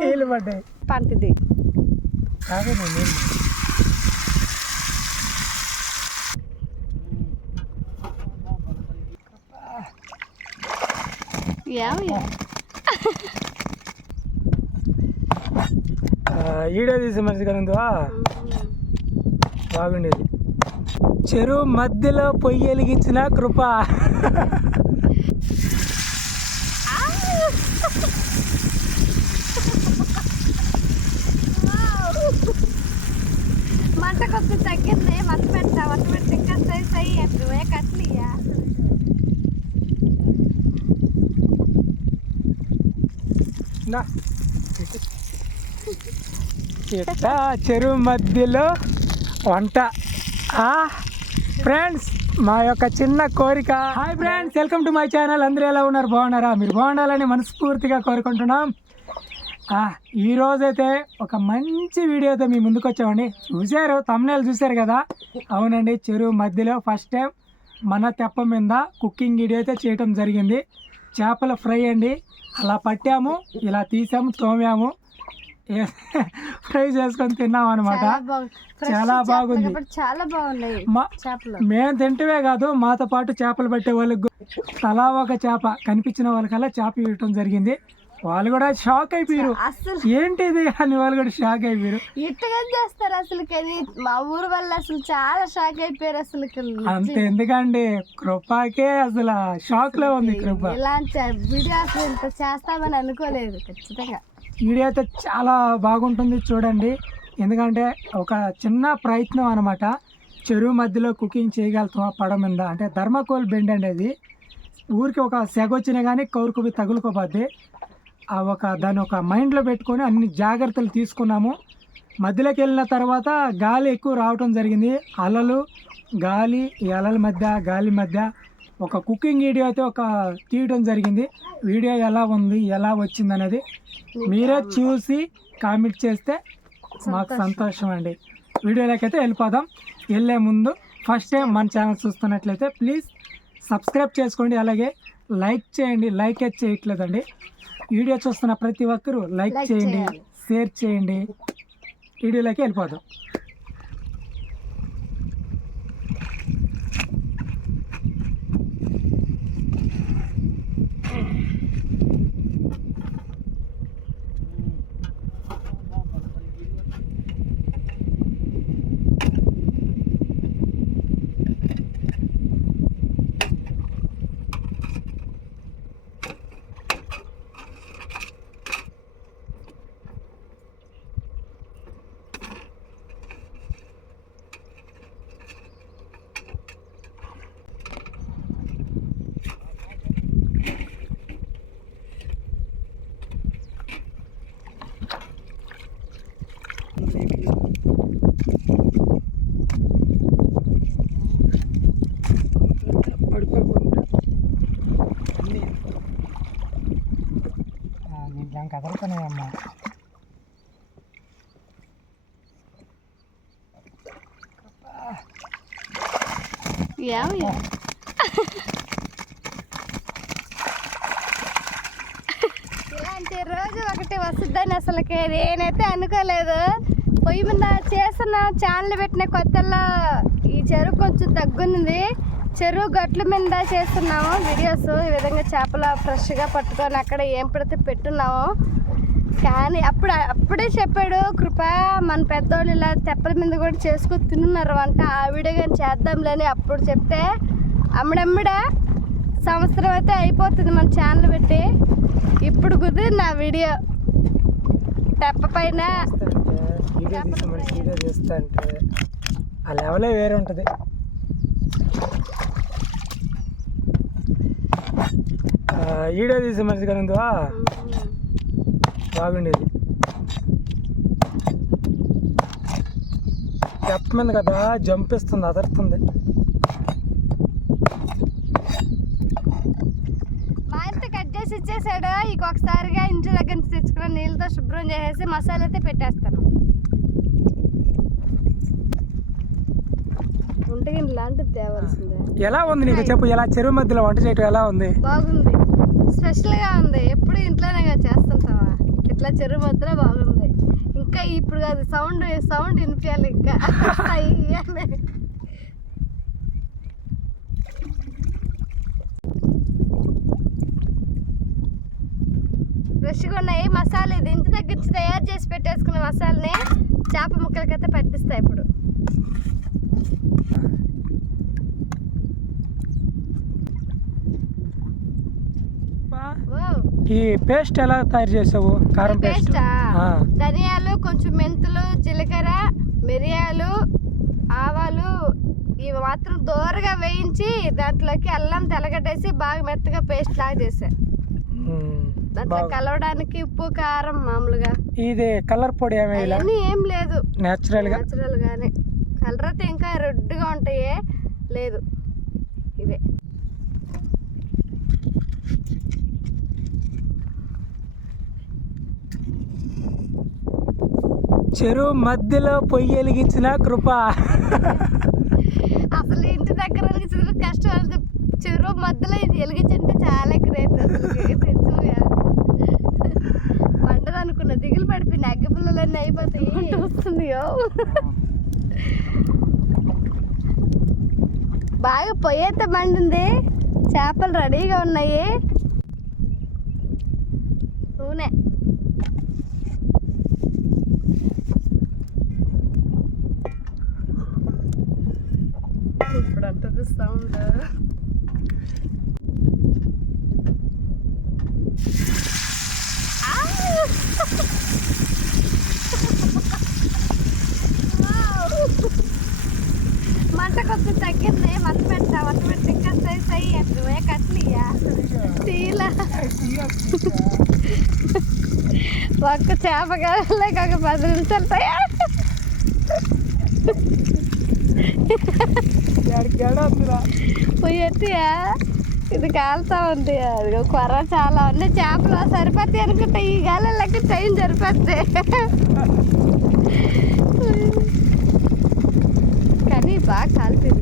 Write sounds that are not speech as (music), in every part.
నీళ్ళు పడ్డాయి. పంటిది. కాదు నీళ్ళు. ఏమయ్యా ఈడే తీసి మంచిగా ఉందివా బాగుండేది. చెరువు మధ్యలో పొయ్యి వెలిగించిన కృప మంట కొంచెం తగ్గింది మంట పెట్టా మంట పెడితే ఇంకా సై సై ఏ కట్లియా చెరువు మధ్యలో వంట. ఫ్రెండ్స్ మా యొక్క చిన్న కోరిక. Hi friends welcome to my channel అందరూ ఎలా ఉన్నారు? బాగున్నారా? మీరు బాగుండాలని మనస్ఫూర్తిగా కోరుకుంటున్నాం. ఆ, ఈ రోజైతే ఒక మంచి వీడియోతో మీ ముందుకు వచ్చామండి చూశారు? తమ్నేలు చూశారు కదా? అవునండి చెరువు మధ్యలో ఫస్ట్ టైం మన తెప్ప మీద కుకింగ్ వీడియో అయితే చేయటం జరిగింది. చేపల ఫ్రై అండి. అలా పట్టాము ఇలా తీసాము తోమాము. ఫ్రై చేసుకొని తిన్నాం అనమాట చాలా బాగుంది. చాలా బాగున్నాయి మేము తింటవే కాదు మాతో పాటు చేపలు పట్టే వాళ్ళకి తలా ఒక చేప కనిపించిన వాళ్ళకల్లా చేప ఇవ్వటం జరిగింది. వాళ్ళు కూడా షాక్ అయిపోయారు. అసలు ఏంటిది? అని వాళ్ళు కూడా షాక్ అయిపోయారు. ఇట్టుగా చేస్తారు అసలు మా ఊరు వాళ్ళు అసలు చాలా షాక్ అయిపోయారు అసలు అంత ఎందుకండి కృపకే అసలు షాక్లో ఉంది కృప. ఇలాంటి వీడియో అసలు ఇంత చేస్తామని అనుకోలేదు ఖచ్చితంగా. వీడియో అయితే చాలా బాగుంటుంది చూడండి. ఎందుకంటే ఒక చిన్న ప్రయత్నం అనమాట చెరువు మధ్యలో కుకింగ్ చేయగలుగుతాం ఆ పడ మీద? అంటే ధర్మకోల్ బెండ్ అనేది ఊరికి ఒక సెగ వచ్చినా కానీ కౌరుకు తగులుకోపోద్ది ఆ ఒక దాన్ని ఒక మైండ్లో పెట్టుకొని అన్ని జాగ్రత్తలు తీసుకున్నాము. మధ్యలోకి వెళ్ళిన తర్వాత గాలి ఎక్కువ రావటం జరిగింది. అలలు గాలి ఈ అలల మధ్య గాలి మధ్య ఒక కుకింగ్ వీడియో అయితే ఒక తీయడం జరిగింది. వీడియో ఎలా ఉంది ఎలా వచ్చింది అనేది మీరే చూసి కామెంట్ చేస్తే మాకు సంతోషం అండి. వీడియోలోకి అయితే వెళ్ళిపోదాం. వెళ్ళే ముందు ఫస్ట్ టైం మన ఛానల్ చూస్తున్నట్లయితే ప్లీజ్ సబ్స్క్రైబ్ చేసుకోండి. అలాగే లైక్ చేయండి. లైక్ అయితే చేయట్లేదండి. వీడియో చూస్తున్న ప్రతి ఒక్కరూ లైక్ చేయండి. షేర్ చేయండి వీడియోలోకి వెళ్ళిపోదాం పడుకోకుండా అన్నీ నేను కదలుతున్నాయమ్మా ఇలాంటి రోజు ఒకటి వస్తుందని అసలుకి నేనైతే అనుకోలేదు. పొయ్యి మీద చేసిన ఛానల్ పెట్టిన కొత్తలో ఈ చెరువు కొంచెం తగ్గుంది. చెరువు గట్ల మీద చేస్తున్నాము. వీడియోస్ ఈ విధంగా చేపలు ఫ్రెష్గా పట్టుకొని అక్కడ ఏం పెడితే పెట్టున్నాము. కానీ అప్పుడు అప్పుడే చెప్పాడు కృప మన పెద్దోళ్ళు ఇలా తెప్పల మీద కూడా చేసుకొని తిన్నారు వంట. ఆ వీడియో కానీ చేద్దాంలేని అప్పుడు చెప్తే అమ్మడమ్మడే సంవత్సరం అయితే అయిపోతుంది మన ఛానల్ పెట్టి. ఇప్పుడు కుదిరి నా వీడియో. తెప్ప పైన లెవెలే వేరే ఉంటుంది ఈడే తీసి మనిషి కానీ బాగుండేది. చెప్పమంది కదా జంపిస్తుంది అదరుతుంది. కట్ చేసి ఇచ్చేసాడు. ఇంకొకసారిగా ఇంటి దగ్గర నుంచి తెచ్చుకున్న నీళ్ళతో శుభ్రం చేసేసి మసాలా అయితే పెట్టేస్తాను. లాంటిది తేవాల్సిందే. ఎలా ఉంది నీకు చెప్పు ఎలా చెరువు మధ్యలో వంట చేయటం ఎలా ఉంది? బాగుంది. స్పెషల్గా ఉంది. ఎప్పుడు ఇంట్లోనే చేస్తుంటావా? ఇట్లా చెరువు మధ్యలో బాగుంది. ఇంకా ఇప్పుడు కాదు సౌండ్ సౌండ్ వినిపించాలి ఇంకా. ఫ్రెష్గా ఉన్నాయి మసాలా ఇది ఇంటి దగ్గర నుంచి తయారు చేసి పెట్టేసుకున్న మసాలాని చేప ముక్కలకైతే పట్టిస్తాయి ఇప్పుడు. ఈ పేస్ట్ ఎలా తయారు చేసావు? కారం పేస్ట్. ధనియాలు కొంచెం మెంతులు జీలకర్ర మిరియాలు ఆవాలు ఇవి మాత్రం దూరగా వేయించి దాంట్లోకి అల్లం తెల్లగడ్డేసి బాగా మెత్తగా పేస్ట్ లాగా చేసా. దాంట్లో. కలవడానికి ఉప్పు కారం మామూలుగా. ఇది కలర్ పొడి ఏమి ఏం లేదు. నేచురల్గా. న్యాచురల్ గానే. కలర్ అయితే ఇంకా రెడ్గా ఉంటాయే. లేదు ఇవే చెరువు మధ్యలో పొయ్యి వెలిగించిన కృప. అసలు ఇంటి దగ్గర కష్టం అది. చెరువు మధ్యలో ఇది వెలిగించంటే చాలా గ్రేట్ పండదు అనుకున్న దిగులు పడిపోయింది అగ్గి పుల్లలన్నీ అయిపోతాయి. వస్తుందియో బాగా పొయ్యి అయితే మండింది? చేపలు రెడీగా ఉన్నాయి. నూనె. ఇప్పుడు అంటది సౌండ్ మంట కొంచెం తగ్గింది మంట పెట్టా మంట పెట్టి ఇంకా సై సై అప్పుడు పోయే కట్లియా తీలా ఒక్క చేప కాలేక ఒక పది నిమిషాలు పోయా పోయి ఎత్తియా ఇది కాలుతా ఉంది అది కొర్ర చాలా ఉంది. చేపలు సరిపోతాయి అనుకుంటా ఈ గాలకి టైం సరిపోద్ది కానీ బాగా కాలుతుంది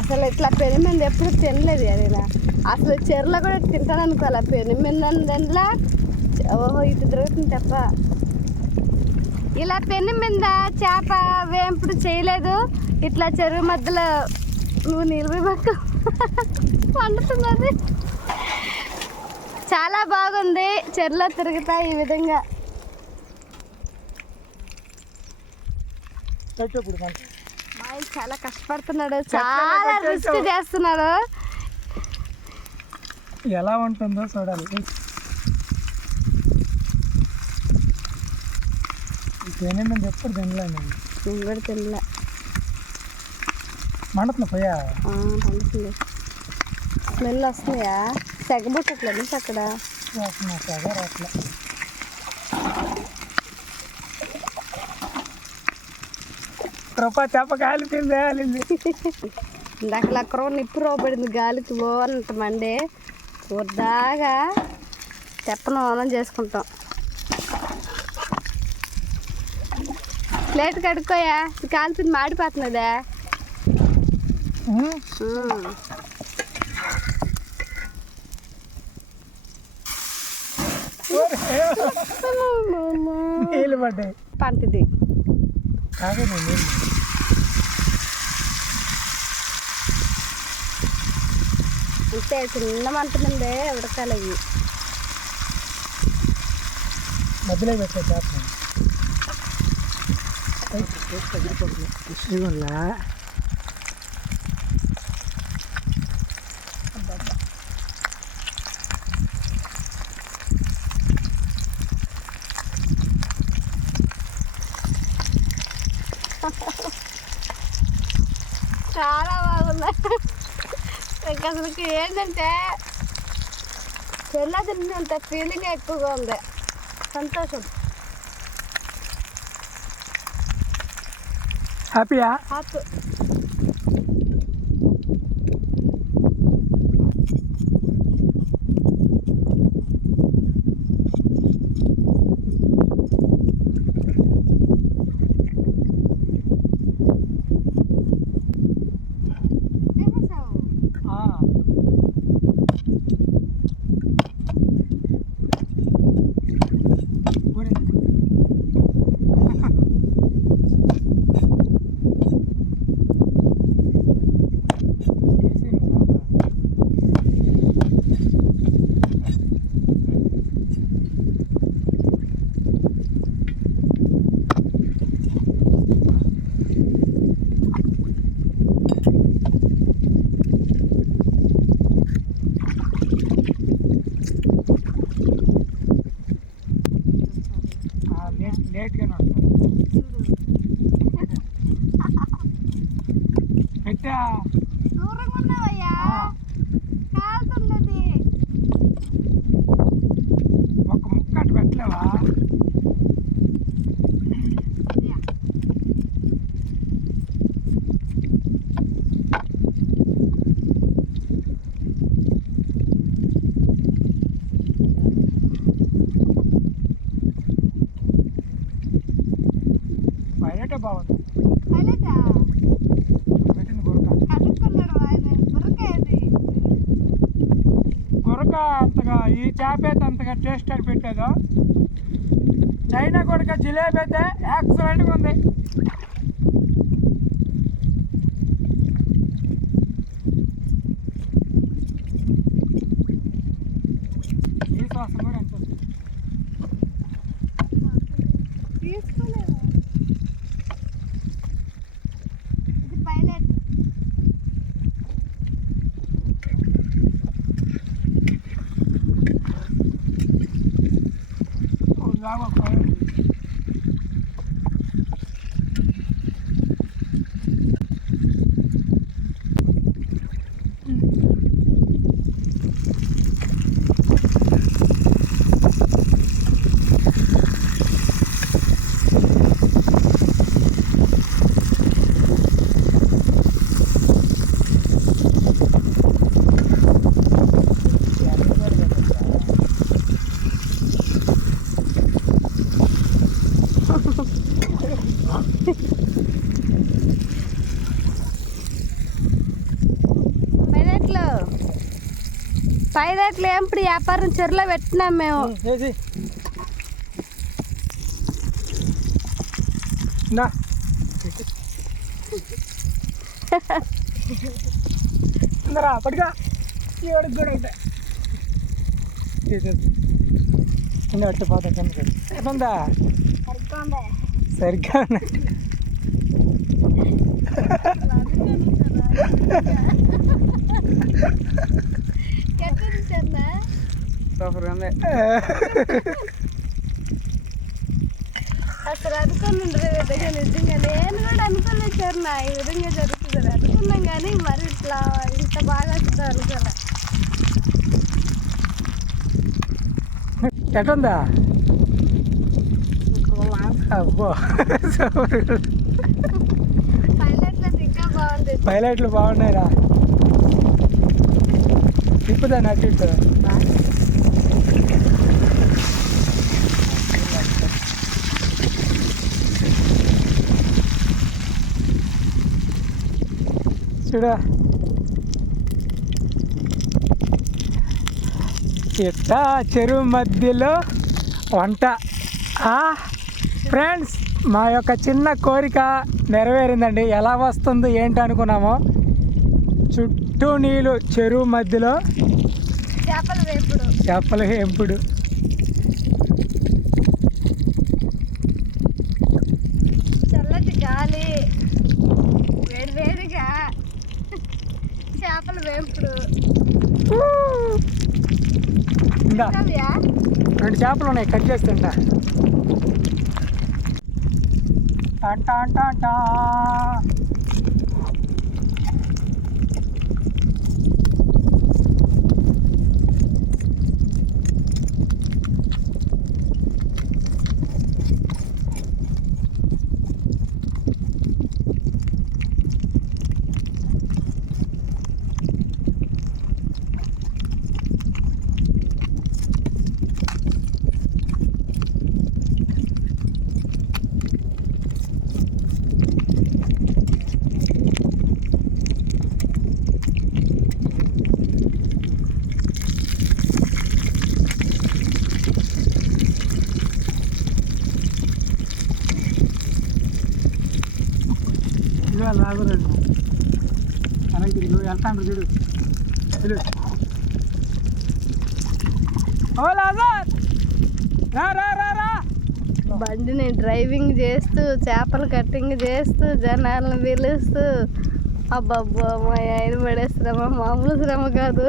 అసలు ఇట్లా పెను మీద ఎప్పుడు తినలేదు అది నా. అసలు చెర్లో కూడా తింటాను అనుకోవాలి. దాంట్లో ఓహో ఇది దొరుకుతుంది తప్ప. ఇలా పెను మీద చేప వేంపుడు చేయలేదు. ఇట్లా చెరువు మధ్యలో నువ్వు నిలబడి వండుతున్నది. చాలా బాగుంది. చెరులో తిరుగుతా ఈ విధంగా. మా ఆయన చాలా కష్టపడుతున్నాడు. చాలా రిస్క్ చేస్తున్నాడు. ఎలా ఉంటుందో చూడాలి. ఏమేమి చెప్తారు దీనిలో నేను. నేను కూడా తినలే. మండుతున్నా పోయా స్మెల్ వస్తున్నాయా సెగబుట్టట్లేదు అక్కడ? రాస్తున్నా సగా రాట్లా కృప చేప కాలిపోయింది ఇందాక లక్కరో నిప్పు రోబడింది గాలికి పోనంట మండే. వద్దాగా తెప్పను ఓనం చేసుకుంటాం. ప్లేట్ కడుక్కోయా? కాలిపోయింది మాడిపోతున్నదా. (laughs) నీళ్ళు పడ్డాయి. పంటిది. కాదు నీళ్ళు. అంతే చిన్న మంట నుండే ఉడకాలి అవి. మధ్యలో పెట్టే చేప ఇదిగోలా చాలా బాగుంది అసలు ఏంటంటే చెల్ల తిన్నంత ఫీలింగ్ ఎక్కువగా ఉంది. సంతోషం. హ్యాపీయా హ్యాపీ పెట్టా. దూరంగా ఉన్నావయ్యా? కాలుతున్నది ఒక ముక్కటి పెట్టలేవా? కూడా అంతగా ఈ చేప అయితే అంతగా టేస్ట్ అని పెట్టేదో? చైనా కొడుక జిలేబీ అయితే యాక్సిడెంట్గా ఉంది ఈ శ్వాస కూడా ఎంత తీసుకోలేదు ఇది పైలట్ లాగా ఒక పైలట్లు పైలట్లు ఎప్పుడు వ్యాపారం చెరులో పెట్టినాం మేము. నా. పట్టుగా ఏడుకు కూడా ఉంటాయి కింద అట్టు పోతా కింద ఎట్లుందా సరిగ్గా ఉన్నట్టు సూపర్ ఉంది అసలు అనుకుని విధంగా నిజంగా నేను కూడా అనుకోలేదు సార్ నా ఈ విధంగా జరుగుతుంది అనుకున్నాం కానీ మరి ఇట్లా ఇంత బాగా వస్తుంది అనుకోలే ఎట్లుందా అబ్బో. పైలట్లు ఇంకా బాగుంది బాగున్నాయిరా తిప్పుదా నటు చూడా. ఎట్టా చెరువు మధ్యలో వంట. ఫ్రెండ్స్ మా యొక్క చిన్న కోరిక నెరవేరిందండి. ఎలా వస్తుంది ఏంటి అనుకున్నామో. చుట్టూ నీళ్ళు చెరువు మధ్యలో. చేపల వేపుడు. చేపల చల్లటి గాలి. వేడి వేడిగా. చేపల వేపుడు? రెండు చేపలు ఉన్నాయి కట్ చేసి తింటా అంట అంట అంట ఇదిగో లాగురండి తిరిగి వెళ్తాను చూడు. ఓ లాజర్! రా రా రా రా. బండిని డ్రైవింగ్ చేస్తూ చేపలు కట్టింగ్ చేస్తూ జనాలను పిలుస్తూ. అబ్బబ్బా మా ఆయన పడే శ్రమ మామూలు శ్రమ కాదు.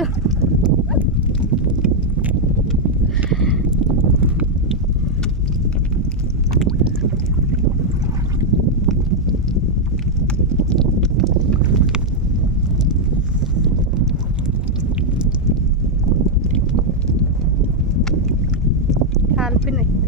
താല്പര്യം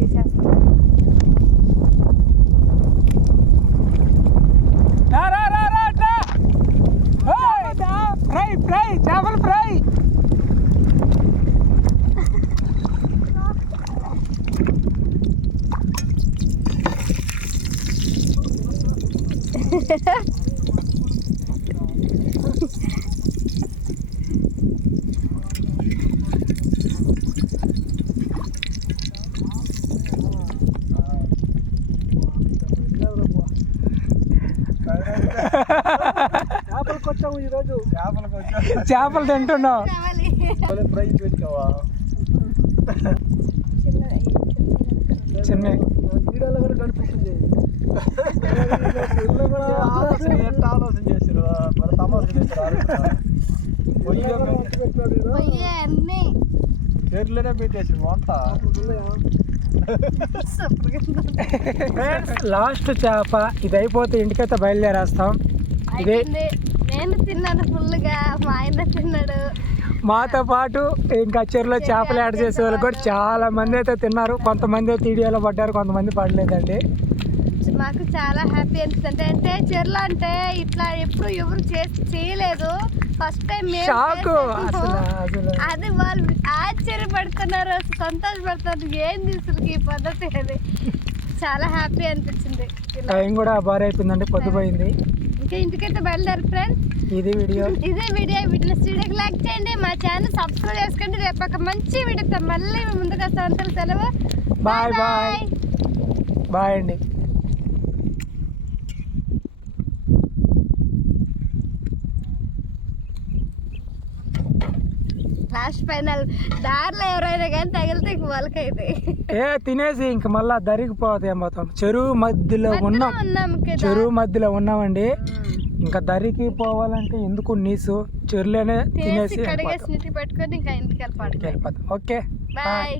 వచ్చాము ఈరోజు. చేపలకు వచ్చాము చేపలు తింటున్నావు కావాలి ప్రైజ్ పెట్టావా? చిన్న వీడియోలో కూడా కనిపిస్తుంది. ఆలోచన ఎట్లా ఆలోచన చేసారు మరి తమాషా చేశారు పొయ్యి అన్నీ. చేతిలోనే పెట్టేసి వంట. లాస్ట్ చేప ఇది అయిపోతే ఇంటికైతే బయలుదేరేస్తాం. ఇదే. నేను తిన్నాను ఫుల్గా మా ఆయన తిన్నాడు. మాతో పాటు ఇంకా చెరువులో చేపలు యాడ్ చేసే వాళ్ళు కూడా చాలా మంది అయితే తిన్నారు. కొంతమంది అయితే వీడియోలో పడ్డారు కొంతమంది పడలేదండి. మాకు చాలా హ్యాపీ అనిపిస్తుంది. అంటే చెర్ల అంటే ఇట్లా ఎప్పుడు ఎవరు చేసి చేయలేదు. ఫస్ట్ టైం షాక్ చేసాము. అసలు అసలు. అది వాళ్ళు ఆశ్చర్యపడుతున్నారు సంతోషపడుతున్నారు. ఏంది అసలు ఈ పద్ధతి అది చాలా హ్యాపీ అనిపించింది. టైం కూడా బాగా అయిపోయిందండి పొద్దుపోయింది. ఇంకా ఇంటికైతే బయలుదేరు ఫ్రెండ్స్ ఇది వీడియో. ఇదే వీడియో వీటిని వీడియోకి లైక్ చేయండి మా ఛానల్ సబ్స్క్రైబ్ చేసుకోండి. రేపు ఒక మంచి వీడియోతో మళ్ళీ ముందుకు వస్తాం సెలవు. బాయ్ బాయ్ బాయ్ అండి. Last final. దారిలో ఎవరైనా కానీ తగిలితే ఇంక వాళ్ళకైతే. ఏ తినేసి ఇంక మళ్ళా దరిగిపోతే ఏమవుతాం చెరువు మధ్యలో ఉన్నాం. చెరువు మధ్యలో ఉన్నామండి. ఇంకా దరికి పోవాలంటే ఎందుకు నీసు? చెరువులోనే తినేసి కడిగేసి నీటి పెట్టుకొని ఇంకా ఇంటికి వెళ్ళిపోతాం. ఓకే. బాయ్.